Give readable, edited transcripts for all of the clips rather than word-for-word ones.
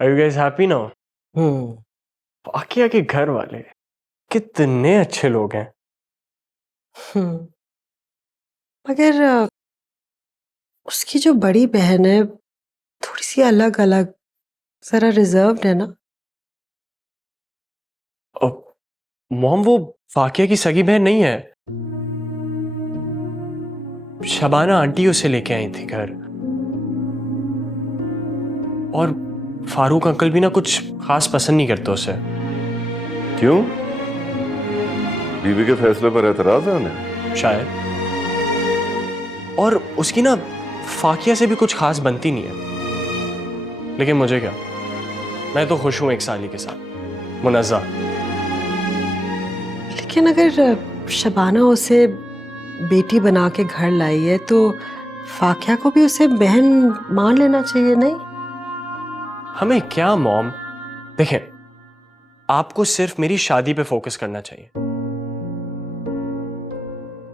Are you guys happy now? हम्म। आकिया के घर वाले कितने अच्छे लोग हैं। हम्म। मगर उसकी जो बड़ी बहन है थोड़ी सी अलग अलग, जरा रिजर्व्ड है ना। मॉम वो फाकिया की सगी बहन नहीं है। शबाना आंटी उसे लेके आई थी घर। और फारूक अंकल भी ना कुछ खास पसंद नहीं करते उसे। क्यों? बीवी के फैसले पर एतराज है उन्हें? शायद। और उसकी ना फाकिया से भी कुछ खास बनती नहीं है। लेकिन मुझे क्या, मैं तो खुश हूं एक साली के साथ, मुनज़्ज़ा। लेकिन अगर शबाना उसे बेटी बना के घर लाई है तो फाकिया को भी उसे बहन मान लेना चाहिए, नहीं? हमें क्या मॉम, देखें, आपको सिर्फ मेरी शादी पे फोकस करना चाहिए।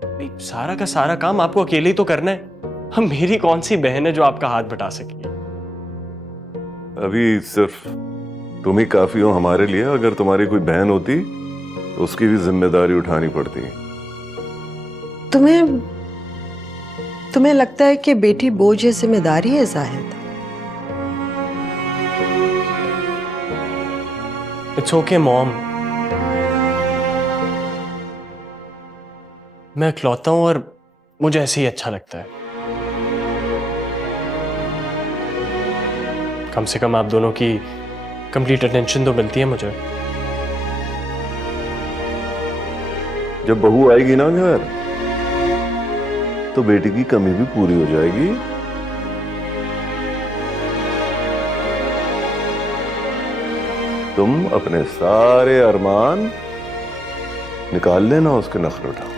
भाई, सारा का सारा काम आपको अकेले ही तो करना है। हम, मेरी कौन सी बहन है जो आपका हाथ बटा सकी। अभी सिर्फ तुम ही काफी हो हमारे लिए। अगर तुम्हारी कोई बहन होती तो उसकी भी जिम्मेदारी उठानी पड़ती। तुम्हें लगता है कि बेटी बोझ ये जिम्मेदारी है जाहिद? इट्स ओके मॉम, मैं इकलौता हूं और मुझे ऐसे ही अच्छा लगता है। कम से कम आप दोनों की कंप्लीट अटेंशन तो मिलती है मुझे। जब बहू आएगी ना घर तो बेटी की कमी भी पूरी हो जाएगी। तुम अपने सारे अरमान निकाल लेना उसके नखरोटा।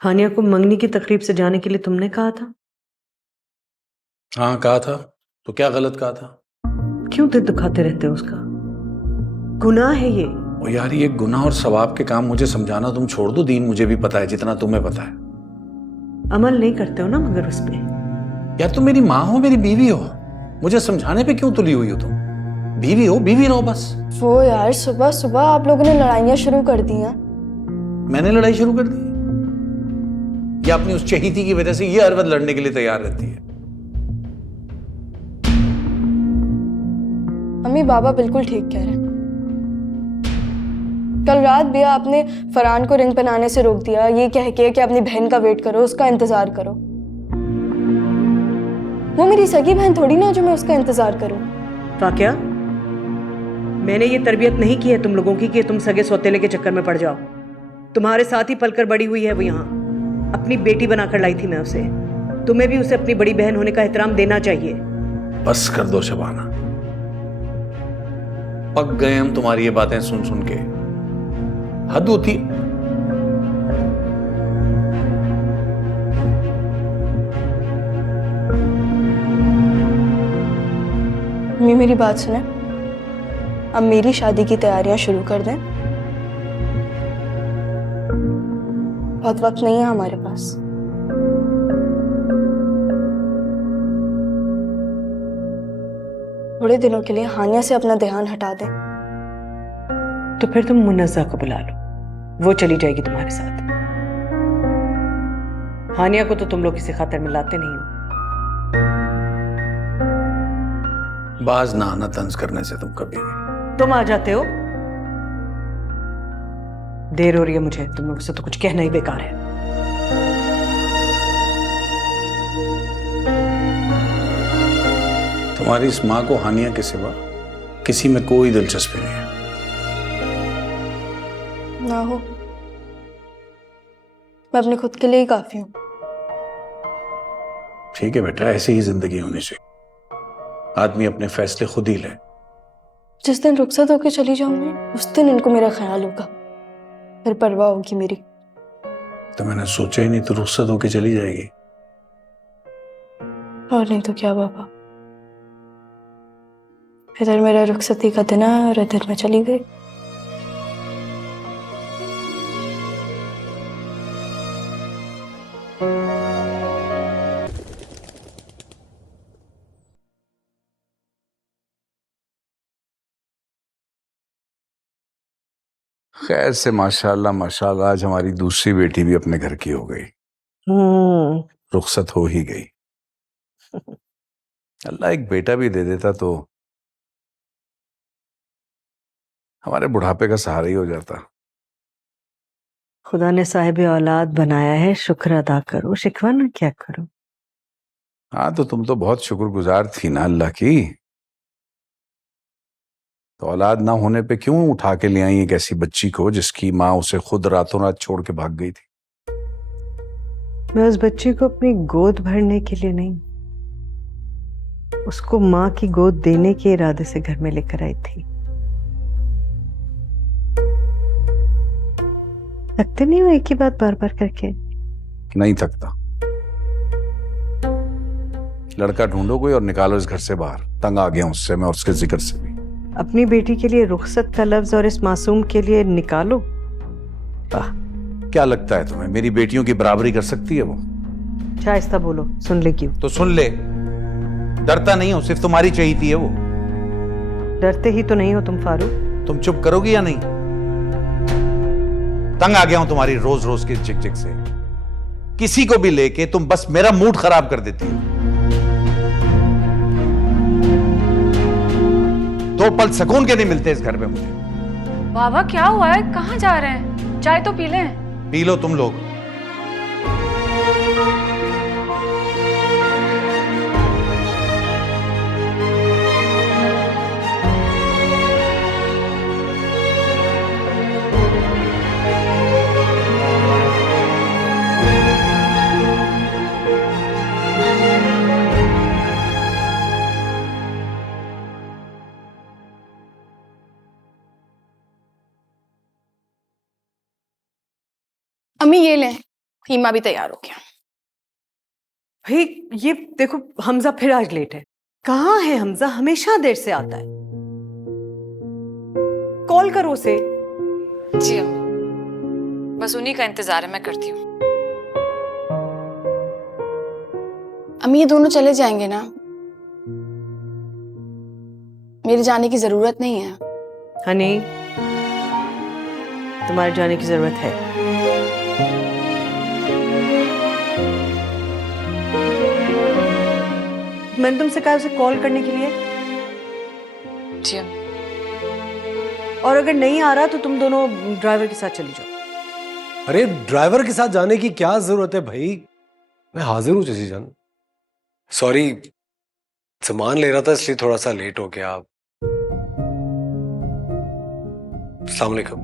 हानिया को मंगनी की तकरीब से जाने के लिए तुमने कहा था। हाँ कहा था, तो क्या गलत कहा था? क्यों दिल दुखाते रहते हो उसका? गुनाह है ये। ओ यार, ये गुनाह और सवाब के काम मुझे समझाना तुम छोड़ दो। दीन मुझे भी पता है जितना तुम्हें पता है। अमल नहीं करते हो ना मगर उस पे। यार तुम मेरी माँ हो, मेरी बीवी हो, मुझे समझाने पे क्यों तुली हुई हो तुम? बीवी हो, बीवी रहो बस। वो यार, सुबह सुबह आप लोगों ने लड़ाइयाँ शुरू कर दी हैं। मैंने लड़ाई शुरू कर दी? या अपनी उस चहेती की वजह से ये हर वक्त लड़ने के लिए तैयार रहती है? अम्मी बाबा बिल्कुल ठीक कह रहे हैं। कल रात भी आपने फरहान को रिंग पहनाने से रोक दिया, ये कह के कि अपनी बहन का वेट करो, उसका इंतजार करो। वो मेरी सगी बहन थोड़ी ना जो मैं उसका इंतजार करूं। वाकया मैंने ये तरबियत नहीं की है तुम लोगों की कि तुम सगे सौतेले के चक्कर में पड़ जाओ। तुम्हारे साथ ही पलकर बड़ी हुई है वो। यहाँ अपनी बेटी बनाकर लाई थी मैं उसे। तुम्हें भी उसे अपनी बड़ी बहन होने का एहतराम देना चाहिए। बस कर दो शबाना, पक गए हम तुम्हारी ये बातें सुन सुन के। हद होती। अम्मी मेरी बात सुने, अब मेरी शादी की तैयारियां शुरू कर दें। बहुत वक्त नहीं है हमारे पास। थोड़े दिनों के लिए हानिया से अपना ध्यान हटा दें। तो फिर तुम मुनज़्ज़ा को बुला लो, वो चली जाएगी तुम्हारे साथ। हानिया को तो तुम लोग किसी खातर में लाते नहीं हो। बाज ना आना तंज करने से तुम कभी भी। तुम आ जाते हो। देर हो रही है मुझे, तुम लोगों से तो कुछ कहना ही बेकार है। तुम्हारी इस माँ को हानिया के सिवा किसी में कोई दिलचस्पी नहीं है। ना हो, मैं अपने खुद के लिए ही काफी हूं। ठीक है बेटा, ऐसी ही जिंदगी होनी चाहिए। आदमी अपने फैसले खुद ही ले। जिस दिन रुखसत होकर चली जाऊंगी उस दिन इनको मेरा ख्याल होगा, फिर परवाह होगी मेरी। तो मैंने सोचा ही नहीं तो रुखसत होके चली जाएगी। और नहीं तो क्या बाबा, इधर मेरा रुखसती का दिन आया और इधर मैं चली गई। खैर से माशाल्लाह माशाल्लाह आज हमारी दूसरी बेटी भी अपने घर की हो गई, रुखसत हो ही गई। अल्लाह एक बेटा भी दे देता तो हमारे बुढ़ापे का सहारा ही हो जाता। खुदा ने साहिब औलाद बनाया है, शुक्र अदा करो, शिकवा ना क्या करो। हाँ तो तुम तो बहुत शुक्रगुजार थी ना अल्लाह की, तो औलाद ना होने पे क्यों उठा के ले आई एक ऐसी बच्ची को जिसकी माँ उसे खुद रातों रात छोड़ के भाग गई थी। मैं उस बच्ची को अपनी गोद भरने के लिए नहीं, उसको माँ की गोद देने के इरादे से घर में लेकर आई थी। थकते नहीं हो एक ही बात बार बार करके? नहीं थकता। लड़का ढूंढो कोई और निकालो इस घर से बाहर, तंग आ गया उससे मैं और उसके जिक्र से भी। अपनी बेटी के लिए रुखसत का लफ्ज और इस मासूम के लिए निकालो। क्या लगता है तुम्हें मेरी बेटियों की बराबरी कर सकती है वो? शाइस्ता बोलो, सुन ले क्यों? तो सुन ले, डरता नहीं हो, सिर्फ तुम्हारी चाहिए है वो। डरते ही तो नहीं हो तुम फारूक। तुम चुप करोगी या नहीं? तंग आ गया हूं तुम्हारी रोज रोज की चिक चिक से। किसी को भी लेके तुम बस मेरा मूड खराब कर देती हो। दो पल सुकून के नहीं मिलते इस घर में मुझे। बाबा क्या हुआ है, कहाँ जा रहे हैं? चाय तो पी लें। पी लो तुम लोग। अम्मी ये लें, कीमा भी तैयार हो गया। भाई ये देखो, हमजा फिर आज लेट है। कहाँ है हमजा? हमेशा देर से आता है। कॉल करो उसे। जी अम्मी, बस उन्हीं का इंतजार है, मैं करती हूँ। अम्मी ये दोनों चले जाएंगे ना, मेरे जाने की जरूरत नहीं है। हनी, तुम्हारे जाने की जरूरत है। मैंने तुमसे कहा उसे कॉल करने के लिए। जी अम्मी। और अगर नहीं आ रहा तो तुम दोनों ड्राइवर के साथ चली जाओ। अरे ड्राइवर के साथ जाने की क्या जरूरत है भाई, मैं हाजिर हूँ चची जान। सॉरी, सामान ले रहा था इसलिए थोड़ा सा लेट हो गया। अस्सलाम वालेकुम।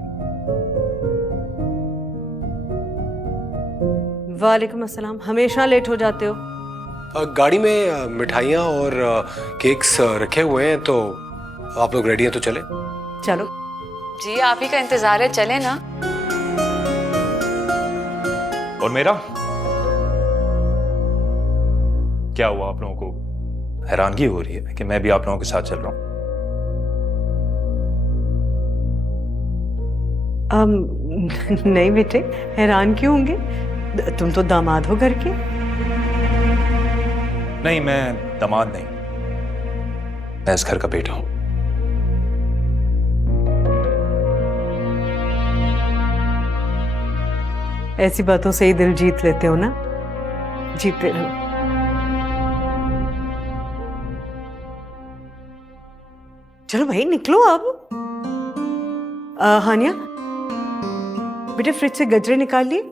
वालेकुम अस्सलाम। हमेशा लेट हो जाते हो। गाड़ी में मिठाइयाँ और केक्स रखे हुए हैं, तो आप लोग रेडी हैं तो चले। चलो। जी आप ही का इंतजार है, चले ना। और मेरा क्या हुआ? आप लोगों को हैरानगी हो रही है कि मैं भी आप लोगों के साथ चल रहा हूं? नहीं बेटे, हैरान क्यों होंगे? तुम तो दामाद हो घर के। नहीं, मैं दामाद नहीं, मैं इस घर का बेटा हूं। ऐसी बातों से ही दिल जीत लेते हो ना, जीते रहो। चलो भाई निकलो अब। हानिया बेटे, फ्रिज से गजरे निकाल लिए?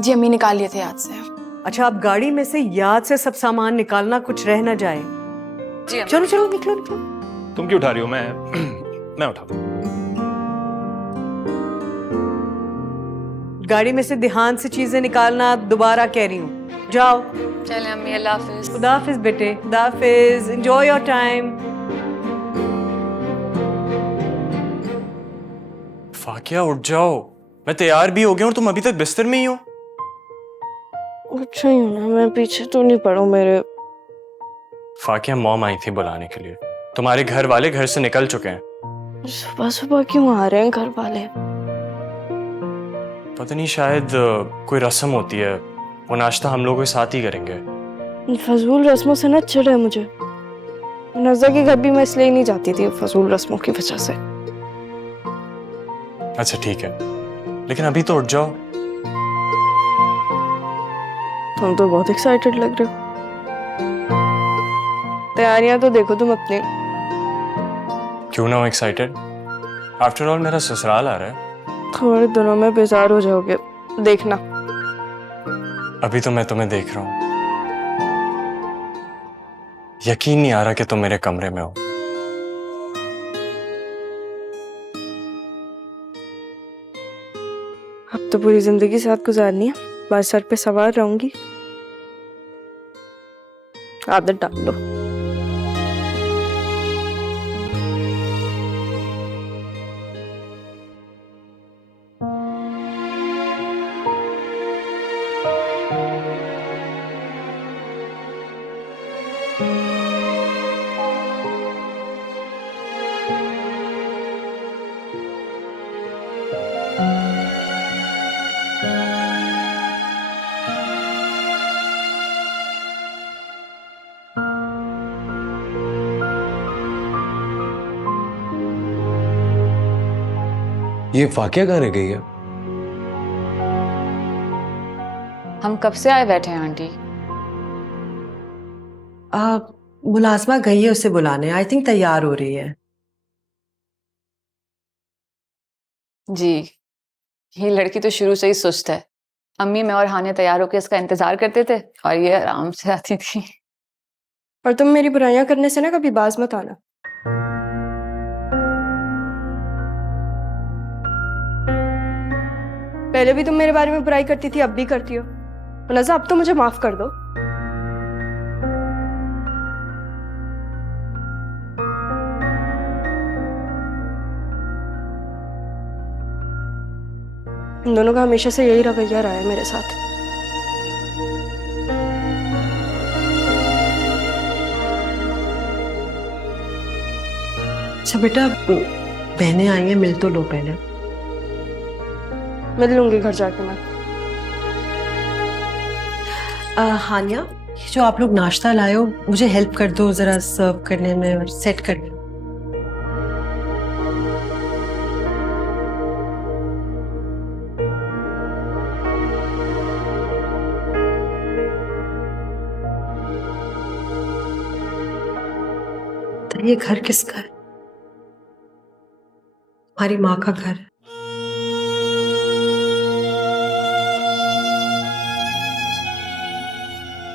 जी अम्मी निकाल लिए थे याद से। अच्छा, आप गाड़ी में से याद से सब सामान निकालना, कुछ रह ना जाए। जी अम्मी। चलो चलो निकलो निकलो। तुम क्यों उठा रही हो? मैं उठा दूं। गाड़ी में से ध्यान से चीजें निकालना, दोबारा कह रही हूँ। जाओ। चले अम्मी, अल्लाह हाफिज। खुदा हाफिज बेटे, खुदा हाफिज। Enjoy your time. फाकिया उठ जाओ, मैं तैयार भी हो गया और तुम अभी तक बिस्तर में ही हो। उठ रही हूँ ना, मैं पीछे तो नहीं पड़ूं मेरे। फाकिया मॉम आई थी बुलाने के लिए, तुम्हारे घर वाले घर से निकल चुके हैं। सुबह सुबह क्यों आ रहे हैं घर वाले? पता नहीं, शायद कोई रस्म होती है, वो नाश्ता हम लोगों के साथ ही करेंगे। फजूल रस्मों से ना चिढ़ है मुझे। नज़र के घर भी मैं इसलिए नहीं जाती थी, फजूल रस्मों की वजह से। अच्छा ठीक है, लेकिन अभी तो उठ जाओ। तुम तो बहुत एक्साइटेड लग रहे हो। तैयारियां तो देखो तुम अपनी। क्यों ना हो एक्साइटेड? आफ्टर ऑल मेरा ससुराल आ रहा है। थोड़े दिनों में बेजार हो जाओगे, देखना। अभी तो मैं तुम्हें देख रहा हूं, यकीन नहीं आ रहा कि तुम मेरे कमरे में हो। अब तो पूरी जिंदगी साथ गुजारनी है, बस सर पे सवार रहूंगी। आदत डाल लो। ये फाकिया कहाँ रह गई है? हम कब से आए बैठे हैं आंटी। मुलाजमा गई है उसे बुलाने, आई थिंक तैयार हो रही है। जी, ये लड़की तो शुरू से ही सुस्त है। अम्मी, मैं और हानिया तैयार होकर इसका इंतजार करते थे और ये आराम से आती थी। और तुम मेरी बुराइयां करने से ना कभी बाज मत आना। पहले भी तुम मेरे बारे में बुराई करती थी, अब भी करती हो। नज़ा, अब तो मुझे माफ कर दो। इन दोनों का हमेशा से यही रवैया रहा है मेरे साथ। अच्छा बेटा, बहनें आई हैं, मिल तो लो पहले। मिल लूंगी घर जाके मैं। हानिया, ये जो आप लोग नाश्ता लाए हो, मुझे हेल्प कर दो जरा सर्व करने में और सेट करने में। तो ये घर किसका है? हमारी माँ का घर है।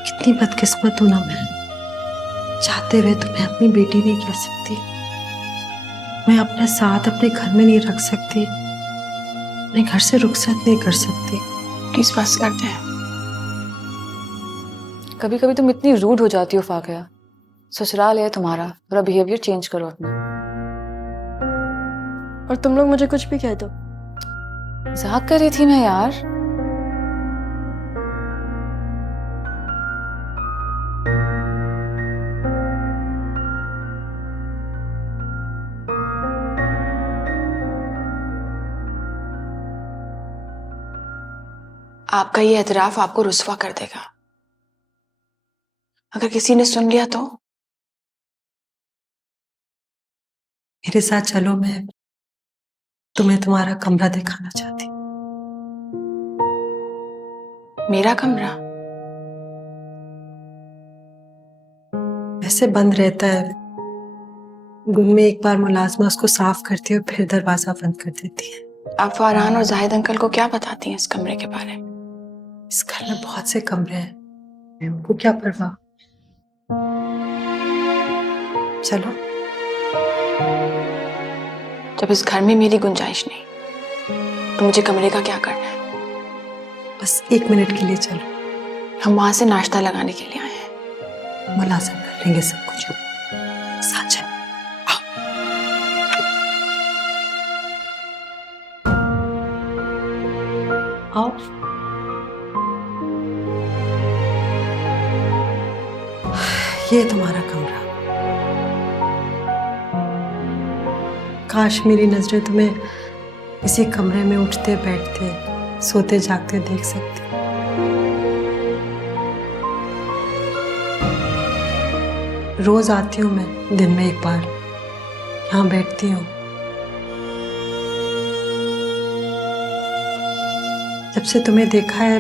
कितनी बदकिस्मत हूं ना मैं, चाहते हुए तुम्हें अपनी बेटी नहीं कह सकती, मैं अपने साथ अपने घर में नहीं रख सकती, अपने घर से रुखसत नहीं कर सकती। किस बात करते हैं? कभी कभी तुम इतनी रूड हो जाती हो फाकिया। ससुराल है तुम्हारा, थोड़ा बिहेवियर चेंज करो अपना। और तुम लोग मुझे कुछ भी कह दो। मजाक कर रही थी मैं यार। आपका ये एतराफ आपको रुस्वा कर देगा। अगर किसी ने सुन लिया तो? मेरे साथ चलो, मैं तुम्हें तुम्हारा कमरा दिखाना चाहती। मेरा कमरा? वैसे बंद रहता है, दिन में एक बार मुलाजमा उसको साफ करती है और फिर दरवाजा बंद कर देती है। आप फरहान और जाहिद अंकल को क्या बताती हैं इस कमरे के बारे में? इस घर में बहुत से कमरे हैं, उनको क्या परवाह। चलो। जब इस घर में मेरी गुंजाइश नहीं तो मुझे कमरे का क्या करना है? बस 1 मिनट के लिए चलो। हम वहां से नाश्ता लगाने के लिए आए हैं। मुलाजिम कर लेंगे सब कुछ, साथ चलो। आओ। ये तुम्हारा कमरा। काश मेरी नजरें तुम्हें इसी कमरे में उठते बैठते सोते जागते देख सकती। रोज आती हूँ मैं दिन में एक बार, यहाँ बैठती हूँ। जब से तुम्हें देखा है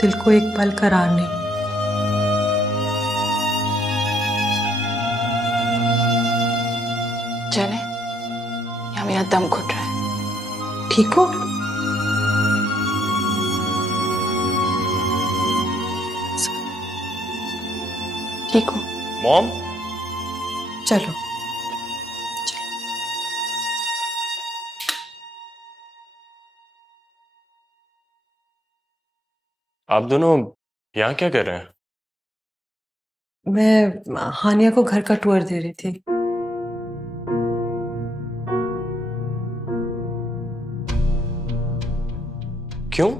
दिल को एक पल करार नहीं। जाने यहाँ मेरा दम घुट रहा है। ठीक हो? ठीक हूँ। मॉम, चलो। आप दोनों यहाँ क्या कर रहे हैं? मैं हानिया को घर का टूर दे रही थी। क्यों?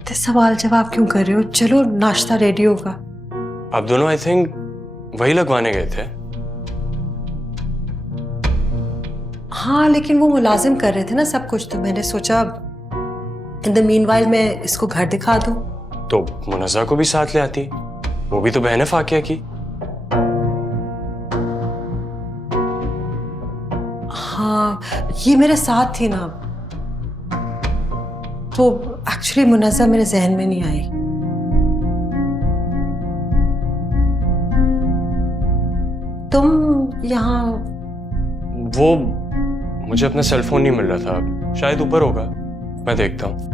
तो सवाल जवाब क्यों कर रहे हो? चलो नाश्ता रेडी होगा। आप दोनों आई थिंक वही लगवाने गए थे। हाँ लेकिन वो मुलाजिम कर रहे थे ना सब कुछ, तो मैंने सोचा इन द मीनवाइल मैं इसको घर दिखा दूं। तो मुनज़्ज़ा को भी साथ ले आती, वो भी तो बहन है फाकिया की। हाँ ये मेरे साथ थी ना, तो एक्चुअली मुनज़्ज़ा मेरे जहन में नहीं आई। तुम यहाँ? वो मुझे अपना सेल फोन नहीं मिल रहा था, शायद ऊपर होगा, मैं देखता हूँ।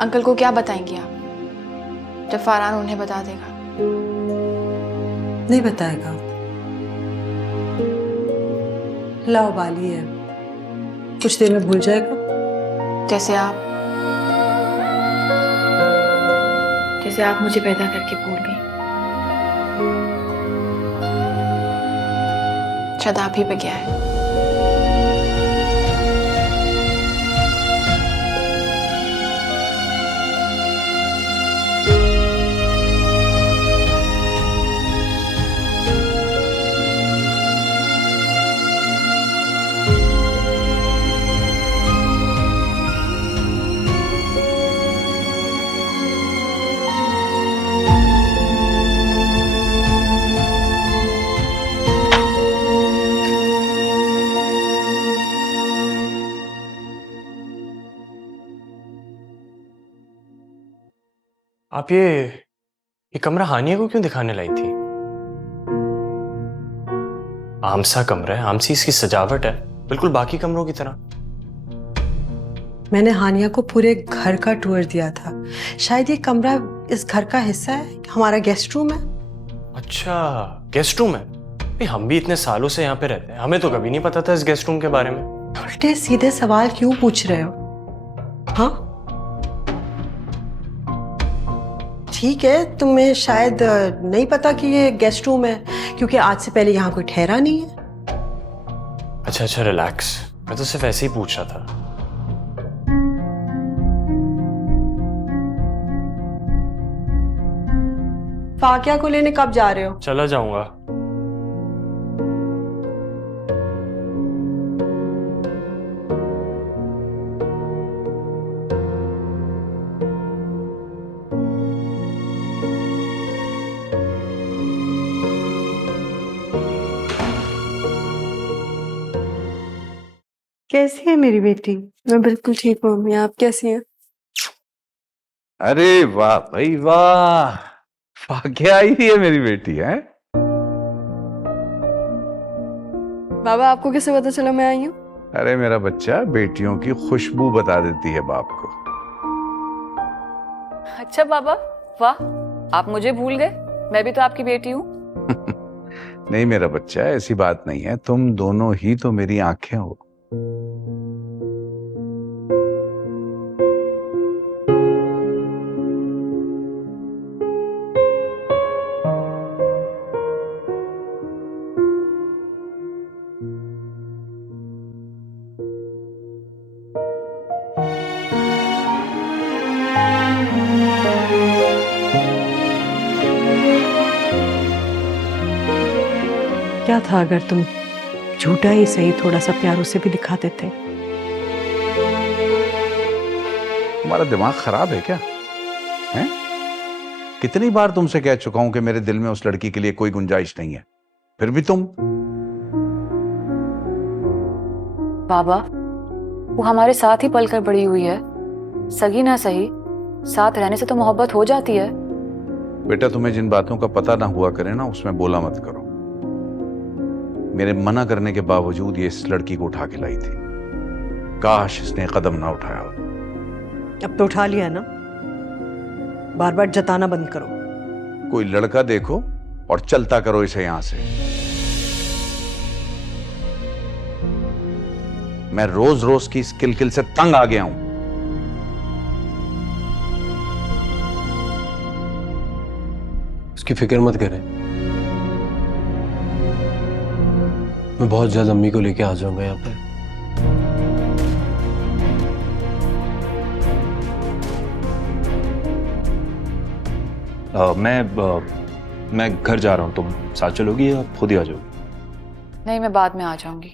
अंकल को क्या बताएंगी आप जब फरहान उन्हें बता देगा? नहीं बताएगा, लावाली है, कुछ देर में भूल जाएगा। जैसे आप मुझे पैदा करके भूल गई। शायद आप ही पे गया है। आप ये कमरा हानिया को क्यों दिखाने लाई थी? आमसा कमरा है, आमसी इसकी सजावट है, बिल्कुल बाकी कमरों की तरह। मैंने हानिया को पूरे घर का टूर दिया था, शायद ये कमरा इस घर का हिस्सा है, हमारा गेस्ट रूम है। अच्छा गेस्ट रूम है? भाई हम भी इतने सालों से यहाँ पे रहते हैं, हमें तो कभी नहीं पता था इस गेस्ट रूम के बारे में। उल्टे सीधे सवाल क्यों पूछ रहे हो? हाँ ठीक है, तुम्हें शायद नहीं पता कि ये गेस्ट रूम है क्योंकि आज से पहले यहाँ कोई ठहरा नहीं है। अच्छा अच्छा रिलैक्स, मैं तो सिर्फ ऐसे ही पूछ रहा था। फाकिया को लेने कब जा रहे हो? चला जाऊंगा। कैसी है मेरी बेटी? मैं बिल्कुल ठीक हूँ मम्मी, आप कैसी हैं? अरे वाह भाई वाह, फाकिया आई हुई है मेरी बेटी है। बाबा आपको कैसे पता चला मैं आई हूँ? अरे मेरा बच्चा बेटियों की खुशबू बता देती है बाप को। अच्छा बाबा, वाह, आप मुझे भूल गए, मैं भी तो आपकी बेटी हूँ। नहीं मेरा बच्चा, ऐसी बात नहीं है, तुम दोनों ही तो मेरी आंखें हो। क्या था अगर तुम झूठा ही सही थोड़ा सा प्यार उसे भी दिखा देते। तुम्हारा दिमाग खराब है क्या? हैं? कितनी बार तुमसे कह चुका हूं कि मेरे दिल में उस लड़की के लिए कोई गुंजाइश नहीं है, फिर भी तुम। बाबा, वो हमारे साथ ही पलकर बड़ी हुई है, सगी ना सही साथ रहने से तो मोहब्बत हो जाती है। बेटा, तुम्हें जिन बातों का पता ना हुआ करे ना, उसमें बोला मत करो। मेरे मना करने के बावजूद ये इस लड़की को उठा के लाई थी। काश इसने कदम ना उठाया हो। अब तो उठा लिया ना, बार बार जताना बंद करो। कोई लड़का देखो और चलता करो इसे यहां से। मैं रोज रोज की इस किलकिल से तंग आ गया हूं। उसकी फिक्र मत करें, मैं बहुत जल्द अम्मी को लेके आ जाऊंगा यहाँ पे। मैं घर जा रहा हूँ, तुम साथ चलोगी या खुद ही आ जाओगी? नहीं, मैं बाद में आ जाऊंगी।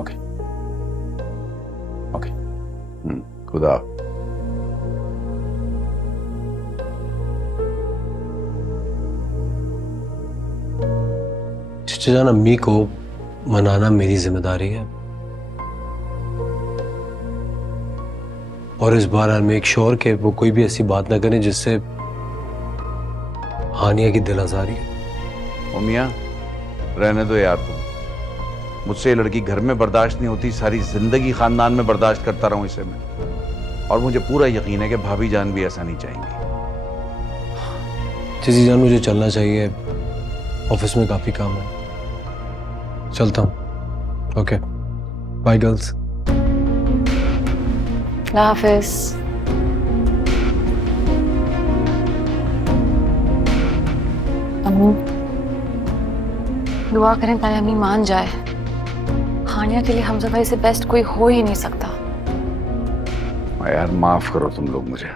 Okay okay. खुदा। चचा जान, अम्मी को मनाना मेरी जिम्मेदारी है, और इस बार आई मेक श्योर कि वो कोई भी ऐसी बात ना करें जिससे हानिया की दिल आजारी है। ओ मियां, रहने दो यार तुम। मुझसे ये लड़की घर में बर्दाश्त नहीं होती, सारी जिंदगी खानदान में बर्दाश्त करता रहूं इसे मैं, और मुझे पूरा यकीन है कि भाभी जान भी ऐसा नहीं चाहेंगी। चची जान, मुझे चलना चाहिए, ऑफिस में काफी काम है, चलता हूँ। Okay, bye girls. अल्लाह हाफिज। अम्मी, दुआ करें ताकि अम्मी मान जाए। हानिया के लिए हमजा भाई से बेस्ट कोई हो ही नहीं सकता। यार माफ करो तुम लोग मुझे,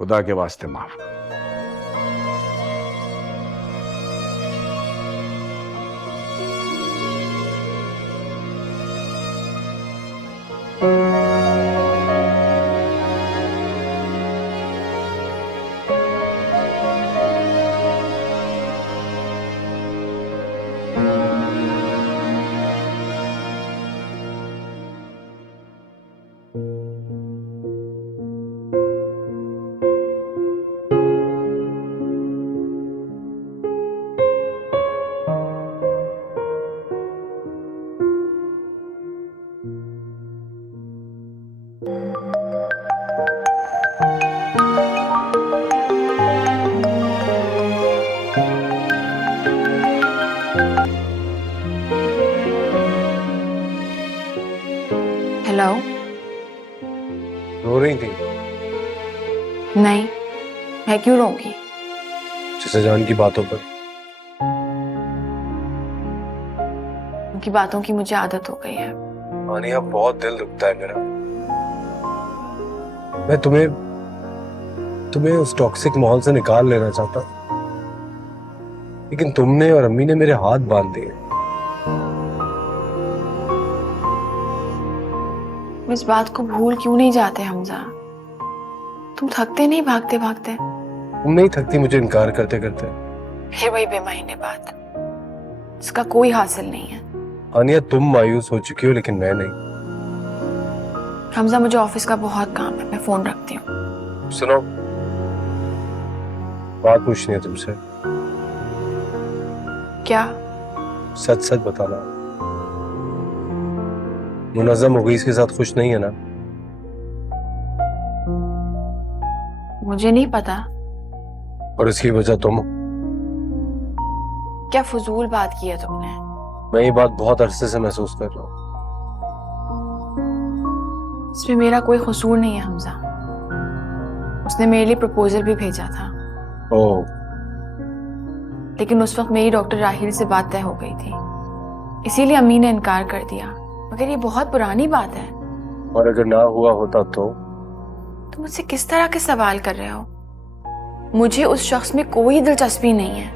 खुदा के वास्ते माफ करो। हेलो। रो रही थी? नहीं, मैं क्यों रोऊंगी? चचा जान की बातों पर। उनकी बातों की मुझे आदत हो गई है। हानिया, बहुत दिल दुखता है मेरा। मैं तुम्हें उस टॉक्सिक माहौल से निकाल लेना चाहता, लेकिन तुमने और अम्मी ने मेरे हाथ बांध दिए। इस बात को भूल क्यों नहीं जाते हमजा? तुम थकते नहीं भागते भागते? तुम नहीं थकती मुझे इनकार करते करते? फिर वही बेमहीने बात, इसका कोई हासिल नहीं है। हानिया, तुम मायूस हो चुकी हो, लेकिन मैं नहीं। हमजा, मुझे ऑफिस का बहुत काम है, मैं फोन रखती हूँ। सुनो, बात पूछनी है तुमसे। क्या? सच सच बताना, मुनज़्ज़म हो गई इसके साथ खुश नहीं है ना? मुझे नहीं पता। और इसकी वजह तुम हो। क्या फजूल बात की है तुमने? मैं ये बात बहुत अरसे से महसूस कर रहा हूँ। इसमें मेरा कोई कसूर नहीं है हमजा। उसने मेरे लिए प्रपोजल भी भेजा था। ओह। लेकिन उस वक्त मेरी डॉक्टर राहिल से बात तय हो गई थी, इसीलिए अम्मी ने इनकार कर दिया। मगर ये बहुत पुरानी बात है। और अगर ना हुआ होता तो? तुम मुझसे किस तरह के सवाल कर रहे हो? मुझे उस शख्स में कोई दिलचस्पी नहीं है।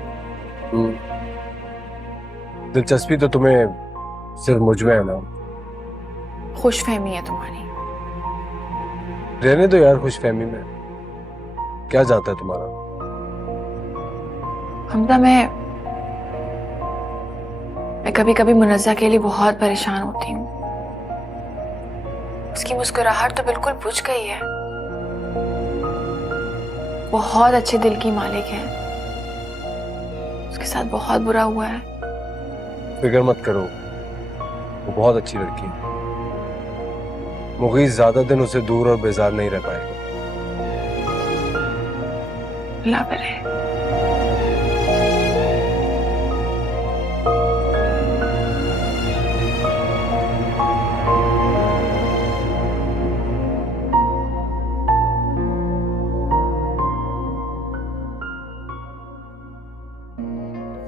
दिलचस्पी तो तुम्हें सिर्फ मुझ में है ना। खुशफहमी है तुम्हारी। रहने दो यार खुशफहमी में, क्या जाता है तुम्हारा। हमदा, मैं कभी कभी मुनज़्ज़ा के लिए बहुत परेशान होती हूँ। उसकी मुस्कुराहट तो बिल्कुल बुझ गई है। बहुत अच्छे दिल की मालिक है, उसके साथ बहुत बुरा हुआ है। फिक्र मत करो, वो बहुत अच्छी लड़की है। मुगीस ज्यादा दिन उसे दूर और बेजार नहीं रह पाएगा। अल्लाह करे।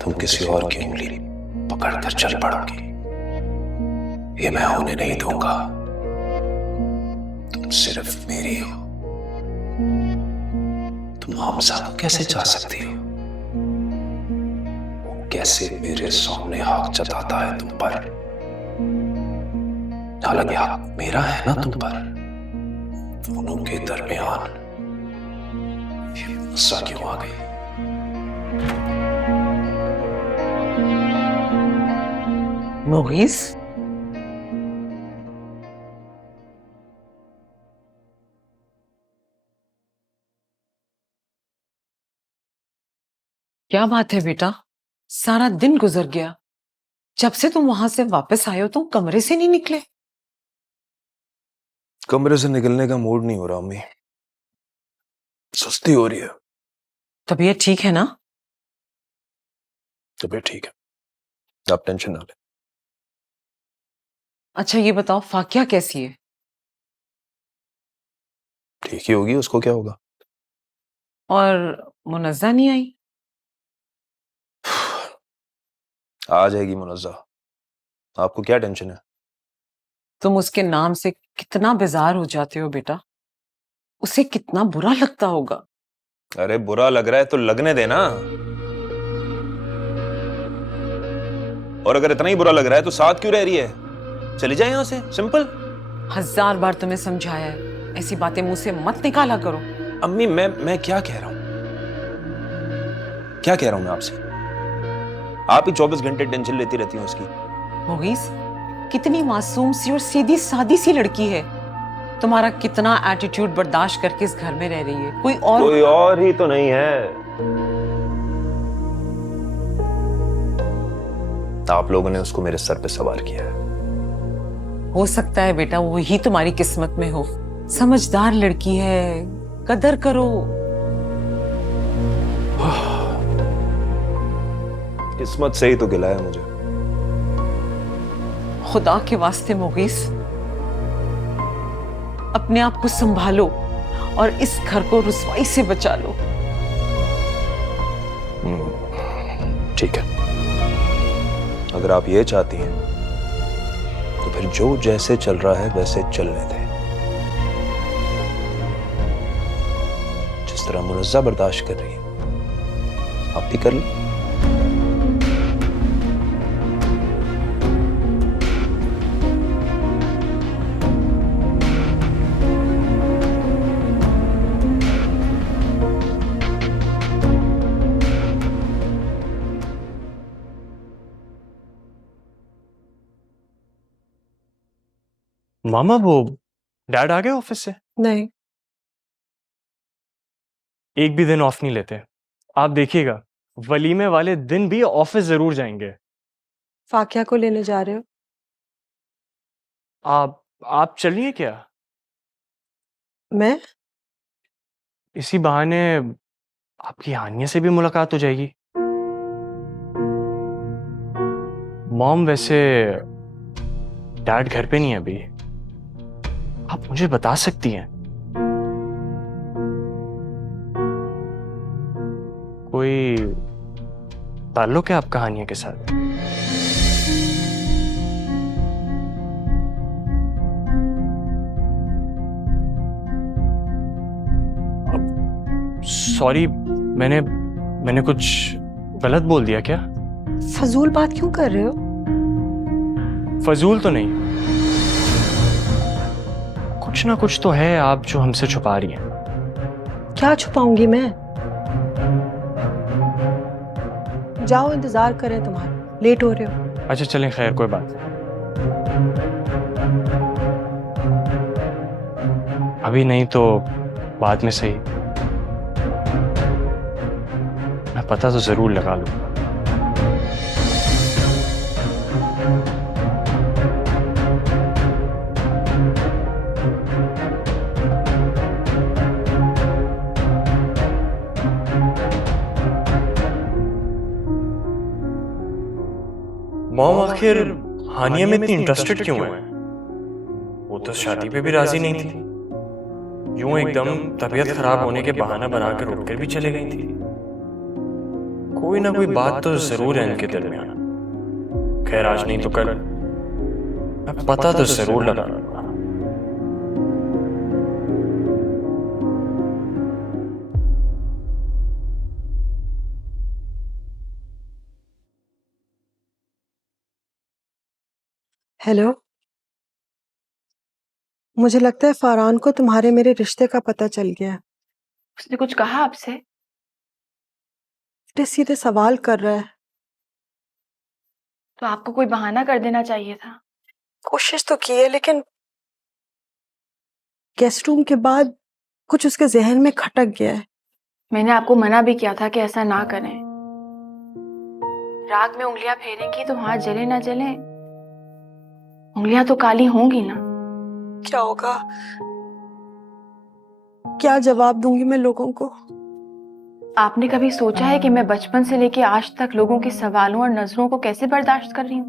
तुम किसी और की उंगली पकड़कर चल पड़ोगी, ये मैं होने नहीं दूंगा। तुम सिर्फ मेरी हो। तुम हमजा को कैसे जा सकती हो? वो कैसे मेरे सामने हक जताता है तुम पर, हालांकि हक मेरा है ना तुम पर। दोनों के दरमियान ये गुस्सा क्यों आ गई? मुगीस, क्या बात है बेटा, सारा दिन गुजर गया, जब से तुम वहां से वापस आए हो तुम कमरे से नहीं निकले। कमरे से निकलने का मूड नहीं हो रहा अम्मी, सुस्ती हो रही है। तबीयत ठीक है ना? तबीयत ठीक है, आप टेंशन ना लें। अच्छा ये बताओ, फाकिया कैसी है? ठीक ही होगी, उसको क्या होगा। और मुनज़्ज़ा नहीं आई? आ जाएगी मुनज़्ज़ा, आपको क्या टेंशन है? तुम उसके नाम से कितना बेजार हो जाते हो बेटा, उसे कितना बुरा लगता होगा। अरे बुरा लग रहा है तो लगने देना, और अगर इतना ही बुरा लग रहा है तो साथ क्यों रह रही है? चली जाए यहां से, सिंपल। 1000 बार तुम्हें समझाया है, ऐसी बातें मुंह से मत निकाला करो। अम्मी मैं क्या कह रहा हूं, क्या कह रहा हूं मैं आपसे? आप ही 24 घंटे टेंशन लेती रहती हैं उसकी। मुगीस, कितनी मासूम सी और सीधी सादी सी लड़की है, तुम्हारा कितना एटीट्यूड बर्दाश्त करके इस घर में रह रही है। कोई और ही तो नहीं है। आप लोगों ने उसको मेरे सर पे सवार किया है। हो सकता है बेटा वही तुम्हारी किस्मत में हो। समझदार लड़की है, कदर करो। किस्मत से ही तो गिला है मुझे। खुदा के वास्ते मुगीस, अपने आप को संभालो और इस घर को रुसवाई से बचा लो। ठीक है, अगर आप ये चाहती हैं तो फिर जो जैसे चल रहा है वैसे चलने दें। जिस तरह मुनज़्ज़ा बर्दाश्त कर रही है आप भी कर लो। मामा वो डैड आ गए ऑफिस से? नहीं, एक भी दिन ऑफ नहीं लेते। आप देखिएगा वलीमे वाले दिन भी ऑफिस जरूर जाएंगे। फाकिया को लेने जा रहे हो? आप चलिए क्या? मैं? इसी बहाने आपकी हानिया से भी मुलाकात हो जाएगी। मॉम, वैसे डैड घर पे नहीं है अभी, आप मुझे बता सकती हैं? कोई ताल्लुक है आपका हानिया के साथ? सॉरी, मैंने कुछ गलत बोल दिया क्या? फजूल बात क्यों कर रहे हो? फजूल तो नहीं, कुछ ना कुछ तो है आप जो हमसे छुपा रही हैं। क्या छुपाऊंगी मैं? जाओ, इंतजार करें तुम्हारा, लेट हो रहे हो। अच्छा चलें, खैर कोई बात नहीं। अभी नहीं तो बाद में सही। मैं पता तो जरूर लगा लूंगा। मॉम आखिर हानिया में इतनी इंटरेस्टेड क्यों है? वो तो शादी पे भी राजी नहीं थी, यूं एकदम तबीयत खराब होने के बहाना बनाकर उठकर भी चले गई थी। कोई ना कोई बात तो जरूर है इनके दरमियान। खैर आज नहीं तो कल मैं पता तो जरूर लगा लूंगा। हेलो, मुझे लगता है फरहान को तुम्हारे मेरे रिश्ते का पता चल गया है। उसने कुछ कहा आपसे? सीधे सीधे सवाल कर रहा है। तो आपको कोई बहाना कर देना चाहिए था। कोशिश तो की है, लेकिन गेस्ट रूम के बाद कुछ उसके जहन में खटक गया है। मैंने आपको मना भी किया था कि ऐसा ना करें। राग में उंगलियां फेरेंगी तो हाथ जले ना जले, उंगलियां तो काली होंगी ना। क्या होगा? क्या जवाब दूंगी मैं लोगों को? आपने कभी सोचा है कि मैं बचपन से लेके आज तक लोगों के सवालों और नजरों को कैसे बर्दाश्त कर रही हूँ,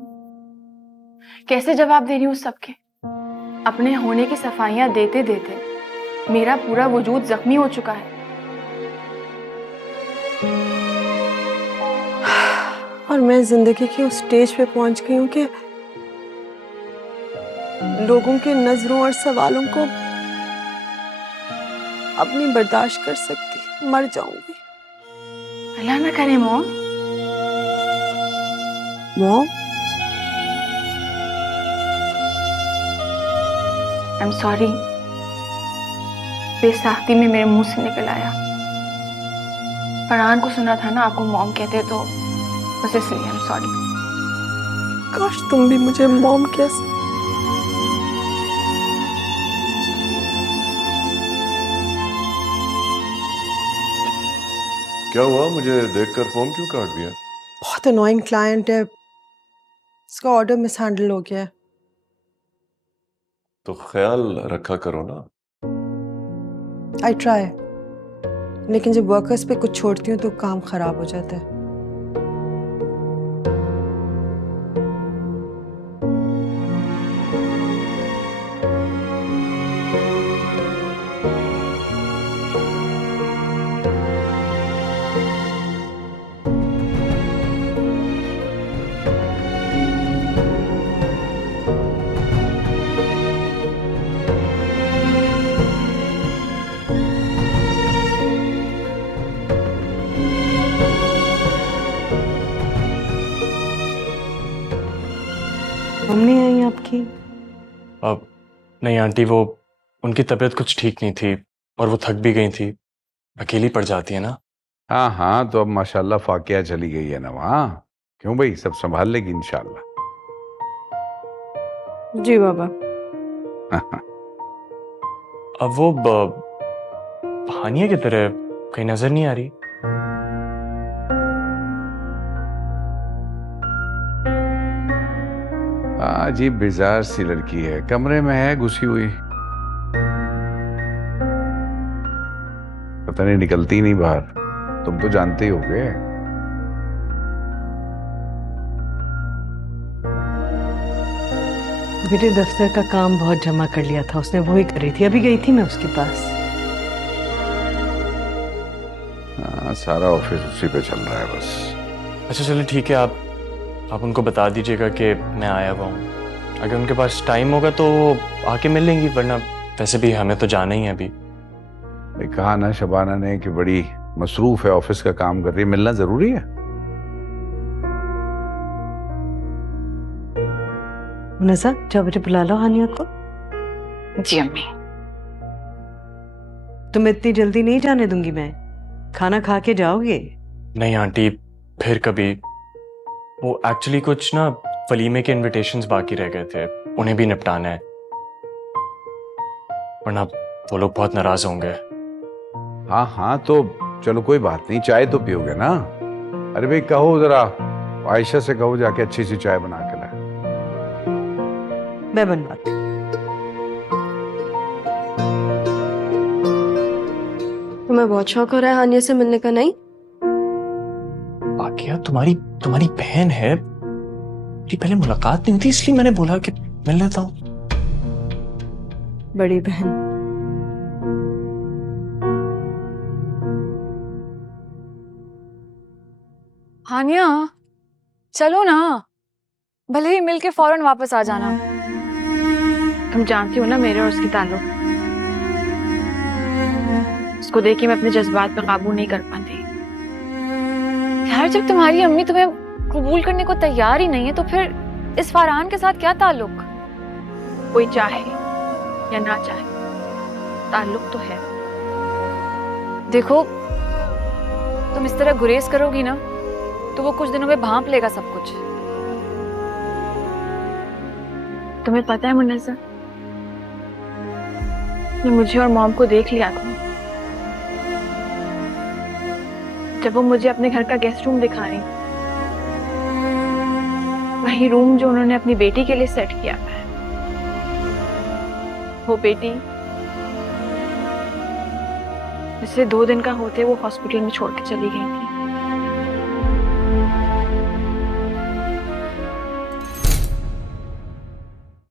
कैसे जवाब दे रही हूँ सबके? अपने होने की सफाइयां देते देते मेरा पूरा वजूद जख्मी हो चुका है। और मैं जिंदगी की उस स्टेज पे पहुंच गई हूँ कि लोगों के नजरों और सवालों को अब नहीं बर्दाश्त कर सकती, मर जाऊंगी। अल्लाह ना करे mom. Mom, I am sorry, बेसाख्ती में मेरे मुंह से निकल आया। फरहान को सुना था ना आपको मॉम कहते, तो बस इसलिए आई एम सॉरी। काश तुम भी मुझे मॉम कह सकते। क्या हुआ? मुझे देखकर फोन क्यों काट दिया? बहुत अनोइंग क्लाइंट है, इसका ऑर्डर मिसहैंडल हो गया है। तो ख्याल रखा करो ना। आई ट्राई, लेकिन जब वर्कर्स पे कुछ छोड़ती हूँ तो काम खराब हो जाता है। मम्मी आई आपकी? अब नहीं आंटी, वो उनकी तबीयत कुछ ठीक नहीं थी और वो थक भी गई थी, अकेली पड़ जाती है ना। हाँ हाँ, तो अब माशाल्लाह फाकिया चली गई है ना वहाँ। क्यों भाई, सब संभाल लेगी इंशाल्लाह। जी बाबा। अब वो हानिया की तरह कहीं नजर नहीं आ रही। अजीब बिजार सी लड़की है, कमरे में है घुसी हुई, पता नहीं निकलती नहीं बाहर। तुम तो जानते ही होगे। बेटे दफ्तर का काम बहुत जमा कर लिया था उसने, वही कर रही थी, अभी गई थी मैं उसके पास। हाँ, सारा ऑफिस उसी पे चल रहा है बस। अच्छा चलो ठीक है, आप उनको बता दीजिएगा कि मैं आया हुआ हूँ। अगर उनके पास टाइम होगा तो आके मिल लेंगी, वरना वैसे भी हमें तो जाना ही है अभी। कहा ना शबाना ने कि बड़ी मसरूफ है, ऑफिस का काम कर रही है, मिलना जरूरी है। मुनज़्ज़ा, जाओ बेटे बुला लो हानिया को। जी अम्मी। तुम्हें इतनी जल्दी नहीं जाने दूंगी मैं। खाना खा के जाओगे? नहीं आंटी, फिर कभी। वो एक्चुअली कुछ ना वलीमे के इनविटेशंस बाकी रह गए थे, उन्हें भी निपटाना है, वरना वो लोग बहुत नाराज होंगे। हाँ हाँ, तो चलो कोई बात नहीं, चाय तो पियोगे ना? अरे भाई कहो जरा, आयशा से कहो जाके अच्छी सी चाय बना के लाए। मैं बनवाती। तुम्हें बहुत शौक हो रहा है हानिया से मिलने का, नहीं? बाकिया तुम्हारी बहन है, मेरी पहले मुलाकात नहीं हुई थी इसलिए मैंने बोला कि मिल लेता हूँ। बड़ी बहन। हानिया चलो ना, भले ही मिलके फौरन वापस आ जाना। तुम जानती हो ना मेरे और उसके ताल्लुक। उसको देख के मैं अपने जज्बात पर काबू नहीं कर पाती। यार जब तुम्हारी अम्मी तुम्हें कबूल करने को तैयार ही नहीं है तो फिर इस फरहान के साथ क्या ताल्लुक? कोई चाहे या ना चाहे, ताल्लुक तो है। देखो तुम इस तरह गुरेज करोगी ना तो वो कुछ दिनों में भांप लेगा सब कुछ। तुम्हें पता है मुनज़्ज़ा, मैं मुझे और मॉम को देख लिया था जब वो मुझे अपने घर का गेस्ट रूम दिखा रही, वही रूम जो उन्होंने अपनी बेटी के लिए सेट किया है। वो बेटी जिसे 2 दिन का होते वो हॉस्पिटल में छोड़ के चली गई थी।